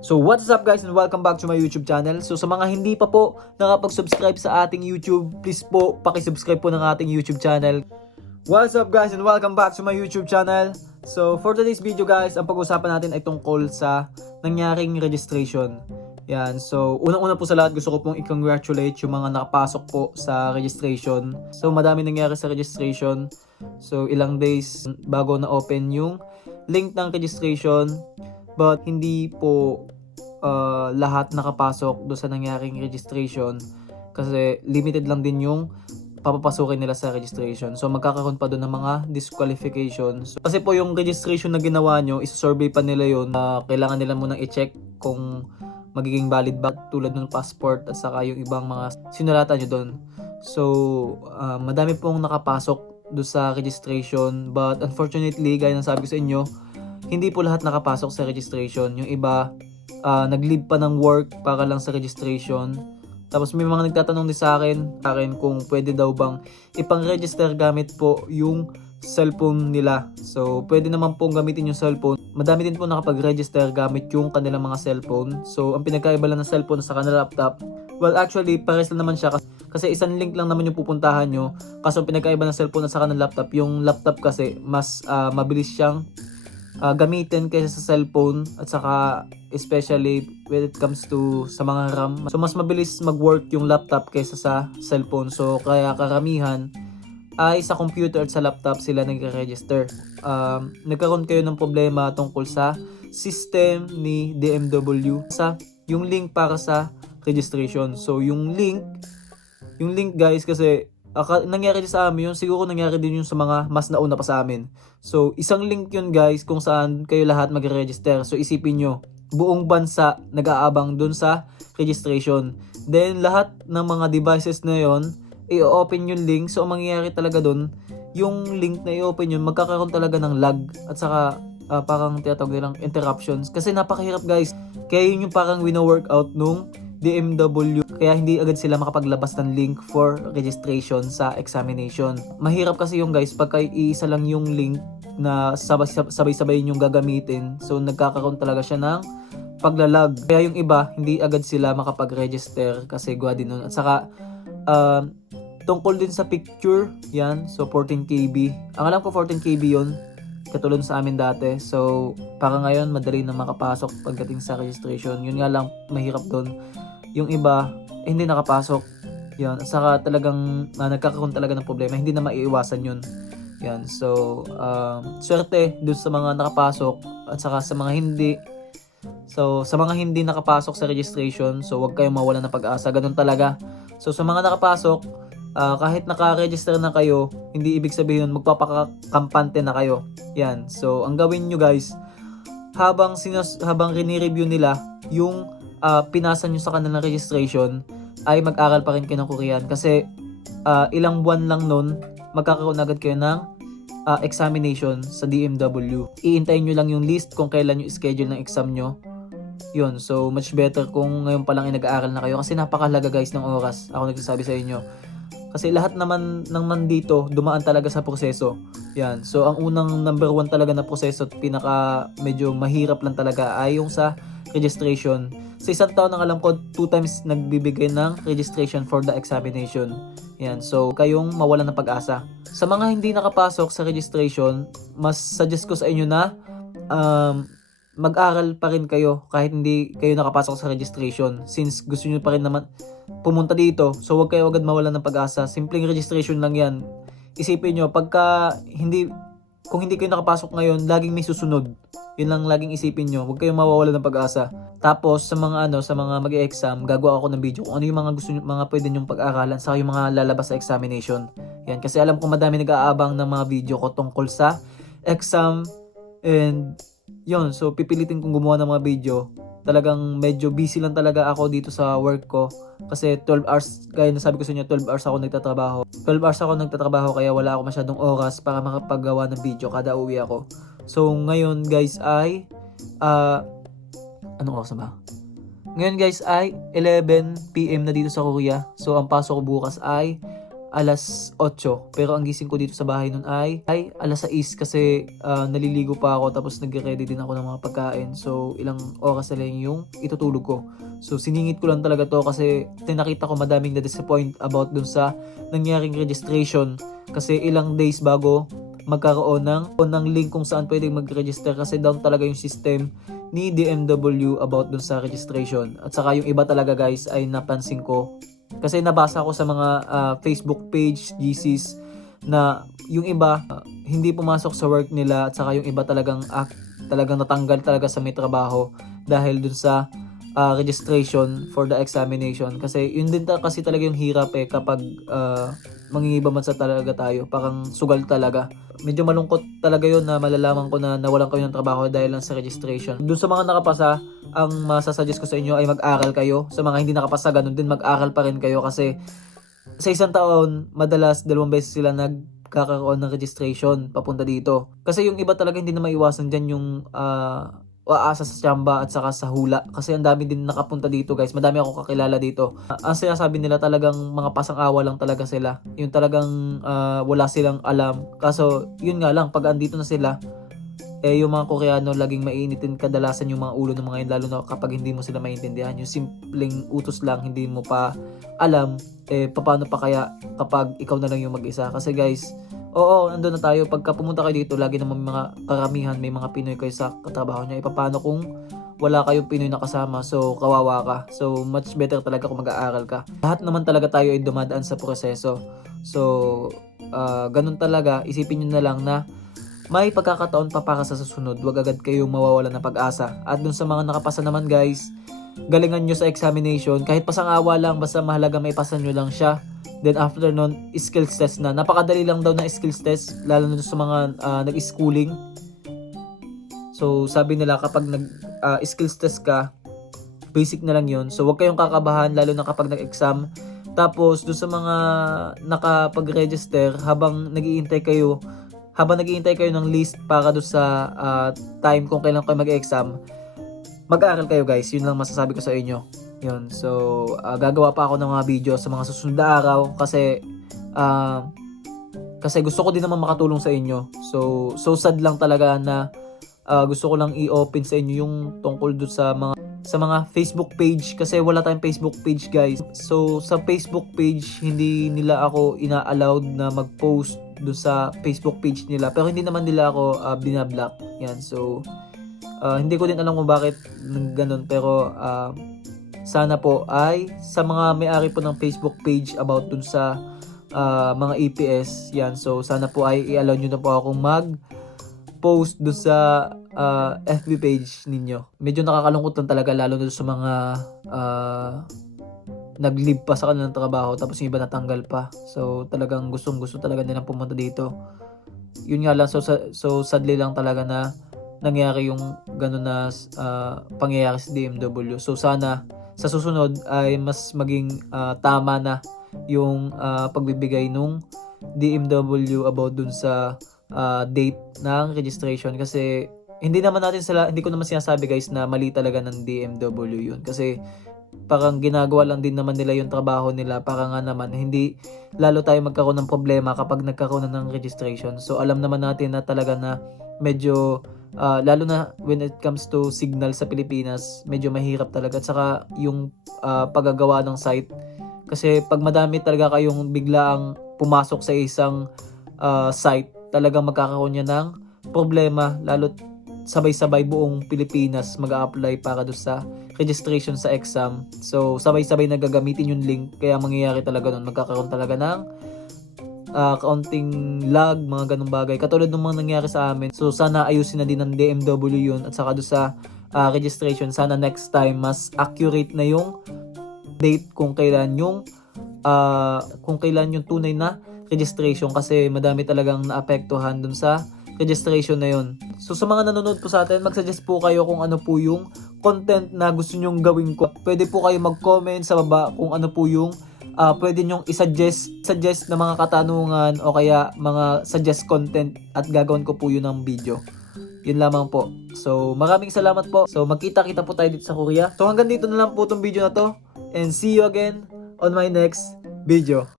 So what's up guys and welcome back to my YouTube channel. So sa mga hindi pa po nakapag-subscribe sa ating YouTube, please po paki-subscribe po ng ating YouTube channel. What's up guys and welcome back to my YouTube channel. So for today's video guys, ang pag-usapan natin ay tungkol sa nangyaring registration. Yan, so unang-una po sa lahat gusto ko pong i-congratulate yung mga nakapasok po sa registration. So madami nangyari sa registration. So ilang days bago na-open yung link ng registration. But hindi po lahat nakapasok doon sa nangyaring registration kasi limited lang din yung papapasukin nila sa registration. So magkakaroon pa doon ng mga disqualifications. Kasi po yung registration na ginawa nyo, isa-survey pa nila yun. Kailangan nila munang i-check kung magiging valid ba tulad ng passport at saka yung ibang mga sinulatan nyo doon. So madami pong nakapasok doon sa registration, but unfortunately gaya ng sabi ko sa inyo, hindi po lahat nakapasok sa registration. Yung iba, nag-leave pa ng work para lang sa registration. Tapos may mga nagtatanong din sa akin kung pwede daw bang ipang-register gamit po yung cellphone nila. So, pwede naman pong gamitin yung cellphone. Madami din po nakapag-register gamit yung kanilang mga cellphone. So, ang pinagkaiba lang ng cellphone sa kanilang laptop, well, actually, pares lang naman siya. Kasi isang link lang naman yung pupuntahan nyo. Kaso, pinagkaiba ng cellphone at sa kanilang laptop, yung laptop kasi, mas mabilis siyang gamitin kaysa sa cellphone at saka especially when it comes to sa mga RAM. So mas mabilis mag-work yung laptop kaysa sa cellphone. So kaya karamihan ay sa computer at sa laptop sila nagre-register. Nagkaroon kayo ng problema tungkol sa system ni DMW sa yung link para sa registration. So yung link guys kasi nangyari din sa amin yun, siguro nangyari din yun sa mga mas nauna pa sa amin. So, isang link yun guys kung saan kayo lahat magre-register. So, isipin nyo, buong bansa nag-aabang dun sa registration. Then, lahat ng mga devices na yun, i-open yung link. So, ang mangyayari talaga dun, yung link na i-open yun, magkakaroon talaga ng lag. At saka, parang tinatawag nilang interruptions. Kasi napakahirap guys. Kaya yun yung parang wino-workout nung DMW, kaya hindi agad sila makapaglabas ng link for registration sa examination. Mahirap kasi yung guys pagka iisa lang yung link na sabay-sabay yung gagamitin, so nagkakaroon talaga siya ng paglalag. Kaya yung iba hindi agad sila makapag-register kasi gawa din nun. At saka tungkol din sa picture, yan, so 14KB. Ang alam ko 14KB yun, katulad sa amin dati. So para ngayon madali na makapasok pagdating sa registration. Yun nga lang mahirap doon. Yung iba hindi nakapasok. Yan. At saka talagang nagkakaroon talaga ng problema. Hindi na maiiwasan yun. Yan. So swerte doon sa mga nakapasok at saka sa mga hindi. So sa mga hindi nakapasok sa registration, so huwag kayong mawalan ng pag-asa. Ganun talaga. So sa mga nakapasok, kahit naka-register na kayo, hindi ibig sabihin nun magpapakampante na kayo. Yan. So, ang gawin nyo guys, habang rini-review nila yung pinasa nyo sa kanilang registration, ay mag-aral pa rin kayo ng Korean. Kasi ilang buwan lang nun, magkakaroon agad kayo ng examination sa DMW. Iintayin nyo lang yung list kung kailan yung schedule ng exam nyo. Yun. So, much better kung ngayon pa lang ay nag-aaral na kayo. Kasi napakahalaga guys ng oras. Ako nagsasabi sa inyo. Kasi lahat naman ng nandito dumaan talaga sa proseso. Yan. So ang unang number 1 talaga na proseso at pinaka medyo mahirap lang talaga ay yung sa registration. Sa isang taon ang alam ko 2 times nagbibigay ng registration for the examination. Yan. So kayong mawalan ng pag-asa. Sa mga hindi nakapasok sa registration, mas suggest ko sa inyo na mag-aral pa rin kayo kahit hindi kayo nakapasok sa registration, since gusto niyo pa rin naman pumunta dito. So huwag kayo agad mawalan ng pag-asa. Simpleng registration lang yan. Isipin nyo, kung hindi kayo nakapasok ngayon, laging may susunod. Yun lang laging isipin nyo. Huwag kayong mawawalan ng pag-asa. Tapos sa mga mag-e-exam, gagawa ako ng video kung ano yung mga gusto nyo, mga pwede nyong pag-aralan sa yung mga lalabas sa examination. Yan, kasi alam ko madami nag-aabang ng mga video ko tungkol sa exam. And yun, so pipilitin kong gumawa ng mga video. Talagang medyo busy lang talaga ako dito sa work ko. Kasi 12 hours, gaya na sabi ko sa inyo, 12 hours ako nagtatrabaho. 12 hours ako nagtatrabaho kaya wala ako masyadong oras para makapagawa ng video kada uwi ako. So ngayon guys ay, anong oras na ba? Ngayon guys ay 11 PM na dito sa Korea. So ang pasok ko bukas ay alas 8. Pero ang gising ko dito sa bahay nun ay alas 6 kasi naliligo pa ako tapos nagre-ready din ako ng mga pagkain. So ilang oras na lang yung itutulog ko. So siningit ko lang talaga to kasi nakita ko madaming na-disappoint about dun sa nangyaring registration. Kasi ilang days bago magkaroon ng link kung saan pwedeng mag-register kasi down talaga yung system ni DMW about dun sa registration. At saka yung iba talaga guys ay napansin ko kasi nabasa ko sa mga Facebook page, GCs na yung iba hindi pumasok sa work nila at saka yung iba talagang natanggal talaga sa may trabaho dahil dun sa registration for the examination. Kasi yun din kasi talaga yung hirap kapag mangingiba man sa talaga tayo, parang sugal talaga. Medyo malungkot talaga yun na malalaman ko na nawalan kayo ng trabaho dahil lang sa registration. Doon sa mga nakapasa, ang masasuggest ko sa inyo ay mag-aral kayo. Sa mga hindi nakapasa, ganun din, mag-aral pa rin kayo kasi sa isang taon, madalas 2 beses sila nagkakaroon ng registration papunta dito. Kasi yung iba talaga hindi na maiwasan dyan yung aasa sa tsamba at saka sa hula. Kasi ang dami din nakapunta dito guys. Madami ako kakilala dito. Ang sinasabi nila talagang mga pasang-awa lang talaga sila. Yung talagang wala silang alam. Kaso yun nga lang, pag andito na sila, yung mga Koreano laging mainitin kadalasan yung mga ulo ng mga yun, lalo na kapag hindi mo sila maintindihan. Yung simpleng utos lang, hindi mo pa alam, paano pa kaya kapag ikaw na lang yung mag-isa. Kasi guys, oo, nandun na tayo. Pagka pumunta kayo dito, lagi naman mga karamihan, may mga Pinoy kayo sa katrabaho niya. Paano kung wala kayong Pinoy na kasama? So, kawawa ka. So, much better talaga kung mag-aaral ka. Lahat naman talaga tayo ay dumadaan sa proseso. So, ganun talaga. Isipin nyo na lang na may pagkakataon pa para sa susunod. Huwag agad kayong mawawala ng pag-asa. At dun sa mga nakapasa naman guys, galingan nyo sa examination. Kahit pasang-awa lang, basta mahalaga may pasa nyo lang siya. Then after nun, skills test na. Napakadali lang daw na skills test, lalo na sa mga nag-schooling. So sabi nila kapag nag-skills test ka, basic na lang yun. So huwag kayong kakabahan, lalo na kapag nag-exam. Tapos doon sa mga nakapag-register, habang nag-iintay kayo ng list para doon sa time kung kailan kayo mag-exam, mag-aaral kayo guys. Yun lang masasabi ko sa inyo. Yun. So gagawa pa ako ng mga video sa mga susunod na araw kasi gusto ko din naman makatulong sa inyo. So sad lang talaga na gusto ko lang i-open sa inyo yung tungkol doon sa mga Facebook page kasi wala tayong Facebook page guys. So sa Facebook page hindi nila ako ina-allowed na mag-post doon sa Facebook page nila, pero hindi naman nila ako binablock. Yan. So hindi ko din alam kung bakit ganun, pero sana po ay sa mga may-ari po ng Facebook page about dun sa mga EPS, yan. So sana po ay i-allow nyo na po akong mag-post dun sa FB page ninyo. Medyo nakakalungkot lang talaga, lalo na sa mga nag-leave pa sa kanilang trabaho tapos yung iba natanggal pa. So talagang gustong-gusto talaga nilang pumunta dito. Yun nga lang, so sadly lang talaga na nangyari yung gano'n na pangyayari sa DMW. So sana sa susunod ay mas maging tama na yung pagbibigay nung DMW about dun sa date ng registration. Kasi hindi ko naman sinasabi guys na mali talaga ng DMW yun. Kasi parang ginagawa lang din naman nila yung trabaho nila para nga naman hindi lalo tayo magkaroon ng problema kapag nagkaroon na ng registration. So alam naman natin na talaga na medyo lalo na when it comes to signal sa Pilipinas, medyo mahirap talaga. At saka yung paggagawa ng site, kasi pag madami talaga kayong biglaang pumasok sa isang site, talagang magkakaroon niya ng problema, lalo sabay-sabay buong Pilipinas mag-a-apply para do sa registration sa exam. So sabay-sabay nagagamitin yung link, kaya mangyayari talaga nun, magkakaroon talaga ng kaunting lag, mga ganung bagay katulad ng mga nangyari sa amin. So sana ayusin na din ng DMW yun, at saka do sa registration, sana next time mas accurate na yung date kung kailan yung tunay na registration, kasi madami talagang naapektuhan dun sa registration na yun. So sa mga nanonood po sa atin, mag-suggest po kayo kung ano po yung content na gusto nyong gawin ko. Pwede po kayo mag-comment sa baba kung ano po yung pwede nyong i-suggest na mga katanungan o kaya mga suggest content, at gagawin ko po yun ng video. Yun lamang po. So maraming salamat po. So magkita-kita po tayo dito sa Korea. So hanggang dito na lang po itong video na to, and see you again on my next video.